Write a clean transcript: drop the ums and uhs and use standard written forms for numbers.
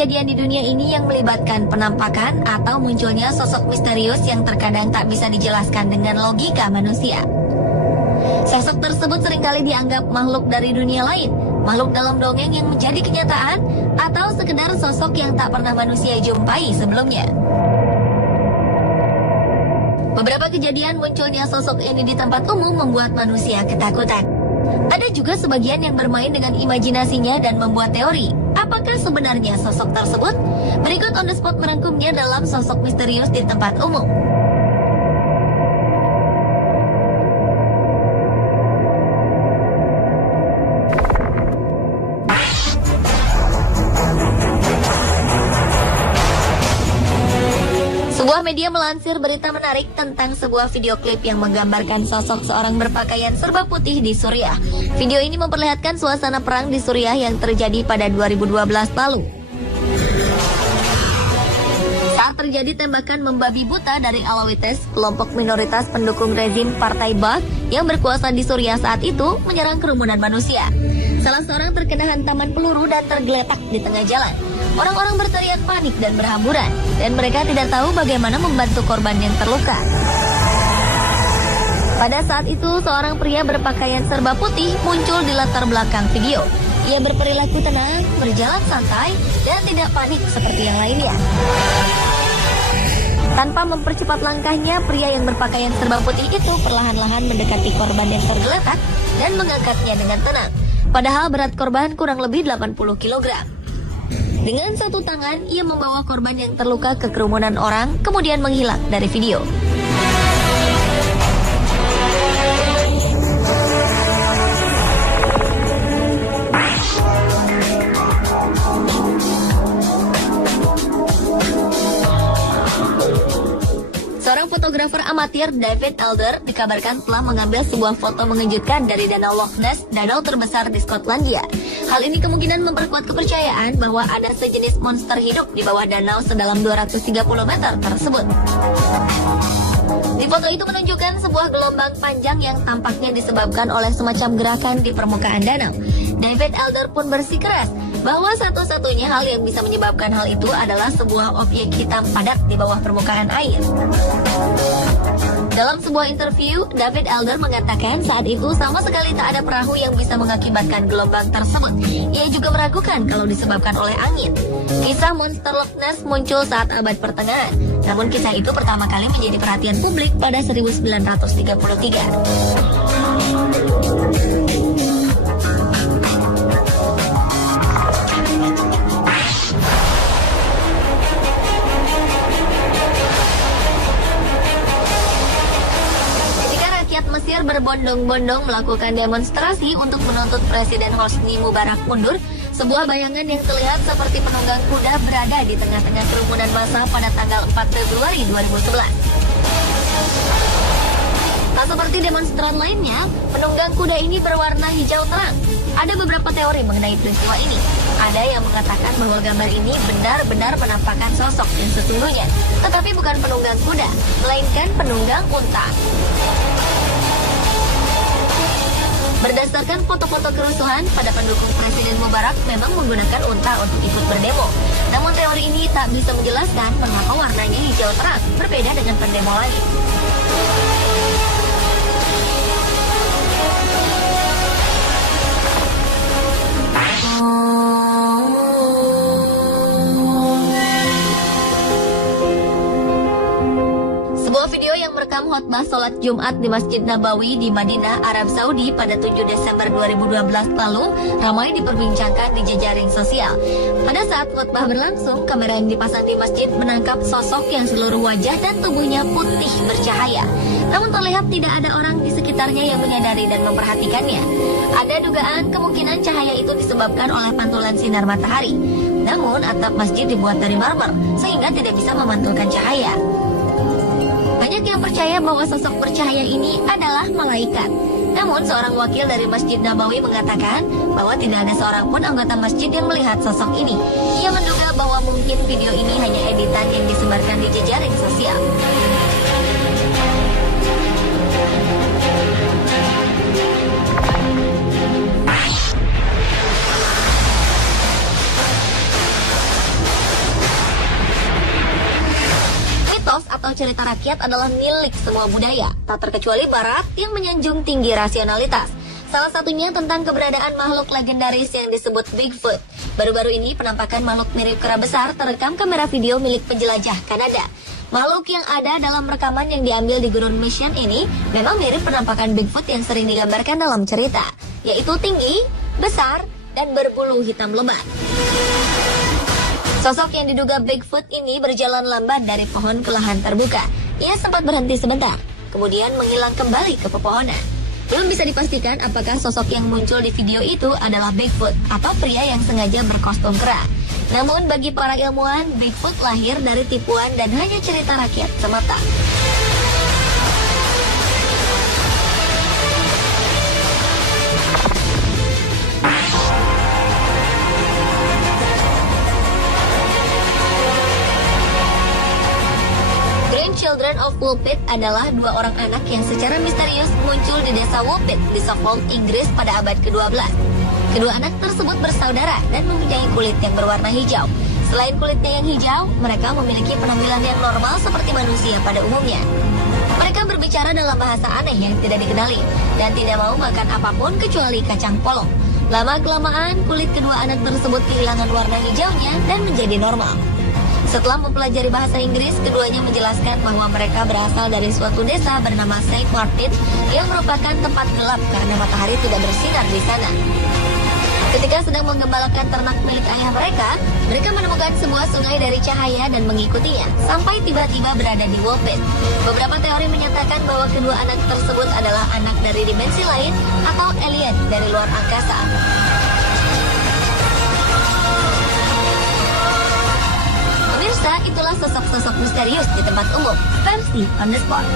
kejadian di dunia ini yang melibatkan penampakan atau munculnya sosok misterius yang terkadang tak bisa dijelaskan dengan logika manusia. Sosok tersebut seringkali dianggap makhluk dari dunia lain, makhluk dalam dongeng yang menjadi kenyataan, atau sekedar sosok yang tak pernah manusia jumpai sebelumnya. Beberapa kejadian munculnya sosok ini di tempat umum membuat manusia ketakutan. Ada juga sebagian yang bermain dengan imajinasinya dan membuat teori. Apakah sebenarnya sosok tersebut? Berikut on the spot merangkumnya dalam sosok misterius di tempat umum. Sebuah media melansir berita menarik tentang sebuah video klip yang menggambarkan sosok seorang berpakaian serba putih di Suriah. Video ini memperlihatkan suasana perang di Suriah yang terjadi pada 2012 lalu. Saat terjadi tembakan membabi buta dari Alawites, kelompok minoritas pendukung rezim Partai Baath yang berkuasa di Suriah saat itu menyerang kerumunan manusia. Salah seorang terkena hantaman peluru dan tergeletak di tengah jalan. Orang-orang berteriak panik dan berhamburan, dan mereka tidak tahu bagaimana membantu korban yang terluka. Pada saat itu, seorang pria berpakaian serba putih muncul di latar belakang video. Ia berperilaku tenang, berjalan santai, dan tidak panik seperti yang lainnya. Tanpa mempercepat langkahnya, pria yang berpakaian serba putih itu perlahan-lahan mendekati korban yang tergeletak dan mengangkatnya dengan tenang. Padahal berat korban kurang lebih 80 kg. Dengan satu tangan, ia membawa korban yang terluka ke kerumunan orang, kemudian menghilang dari video. Seorang fotografer amatir, David Elder, dikabarkan telah mengambil sebuah foto mengejutkan dari Danau Loch Ness, danau terbesar di Skotlandia. Hal ini kemungkinan memperkuat kepercayaan bahwa ada sejenis monster hidup di bawah danau sedalam 230 meter tersebut. Di foto itu menunjukkan sebuah gelombang panjang yang tampaknya disebabkan oleh semacam gerakan di permukaan danau. David Elder pun bersikeras bahwa satu-satunya hal yang bisa menyebabkan hal itu adalah sebuah objek hitam padat di bawah permukaan air. Dalam sebuah interview, David Elder mengatakan saat itu sama sekali tak ada perahu yang bisa mengakibatkan gelombang tersebut. Ia juga meragukan kalau disebabkan oleh angin. Kisah monster Loch Ness muncul saat abad pertengahan, namun kisah itu pertama kali menjadi perhatian publik pada 1933. Mesir berbondong-bondong melakukan demonstrasi untuk menuntut Presiden Hosni Mubarak mundur. Sebuah bayangan yang terlihat seperti penunggang kuda berada di tengah-tengah kerumunan massa pada tanggal 4 Februari 2011. Tak seperti demonstran lainnya, penunggang kuda ini berwarna hijau terang. Ada beberapa teori mengenai peristiwa ini. Ada yang mengatakan bahwa gambar ini benar-benar menampakkan sosok yang sesungguhnya, tetapi bukan penunggang kuda, melainkan penunggang unta. Berdasarkan foto-foto kerusuhan, pada pendukung Presiden Mubarak memang menggunakan unta untuk ikut berdemo. Namun teori ini tak bisa menjelaskan mengapa warnanya hijau terang, berbeda dengan pendemo lain. Video yang merekam khotbah sholat Jumat di Masjid Nabawi di Madinah, Arab Saudi pada 7 Desember 2012 lalu ramai diperbincangkan di jejaring sosial. Pada saat khotbah berlangsung, kamera yang dipasang di masjid menangkap sosok yang seluruh wajah dan tubuhnya putih bercahaya. Namun terlihat tidak ada orang di sekitarnya yang menyadari dan memperhatikannya. Ada dugaan kemungkinan cahaya itu disebabkan oleh pantulan sinar matahari. Namun atap masjid dibuat dari marmer sehingga tidak bisa memantulkan cahaya. Banyak yang percaya bahwa sosok bercahaya ini adalah malaikat. Namun seorang wakil dari Masjid Nabawi mengatakan bahwa tidak ada seorang pun anggota masjid yang melihat sosok ini. Ia menduga bahwa mungkin video ini hanya editan yang disebarkan di jejaring sosial. atau cerita rakyat adalah milik semua budaya, tak terkecuali Barat yang menyanjung tinggi rasionalitas. Salah satunya tentang keberadaan makhluk legendaris yang disebut Bigfoot. Baru-baru ini penampakan makhluk mirip kera besar terekam kamera video milik penjelajah Kanada. Makhluk yang ada dalam rekaman yang diambil di Gurun Mission ini memang mirip penampakan Bigfoot yang sering digambarkan dalam cerita, yaitu tinggi, besar, dan berbulu hitam lebat. Sosok yang diduga Bigfoot ini berjalan lambat dari pohon ke lahan terbuka. Ia sempat berhenti sebentar, kemudian menghilang kembali ke pepohonan. Belum bisa dipastikan apakah sosok yang muncul di video itu adalah Bigfoot atau pria yang sengaja berkostum kera. Namun bagi para ilmuwan, Bigfoot lahir dari tipuan dan hanya cerita rakyat semata. Children of Woolpit adalah dua orang anak yang secara misterius muncul di desa Woolpit di Suffolk, Inggris pada abad ke-12. Kedua anak tersebut bersaudara dan mempunyai kulit yang berwarna hijau. Selain kulitnya yang hijau, mereka memiliki penampilan yang normal seperti manusia pada umumnya. Mereka berbicara dalam bahasa aneh yang tidak dikenali dan tidak mau makan apapun kecuali kacang polong. Lama-kelamaan, kulit kedua anak tersebut kehilangan warna hijaunya dan menjadi normal. Setelah mempelajari bahasa Inggris, keduanya menjelaskan bahwa mereka berasal dari suatu desa bernama Saint Martin yang merupakan tempat gelap karena matahari tidak bersinar di sana. Ketika sedang menggembalakan ternak milik ayah mereka, mereka menemukan sebuah sungai dari cahaya dan mengikutinya sampai tiba-tiba berada di Woolpit. Beberapa teori menyatakan bahwa kedua anak tersebut adalah anak dari dimensi lain atau alien dari luar angkasa. Pemirsa, itulah sosok-sosok misterius di tempat umum, versi on the spot.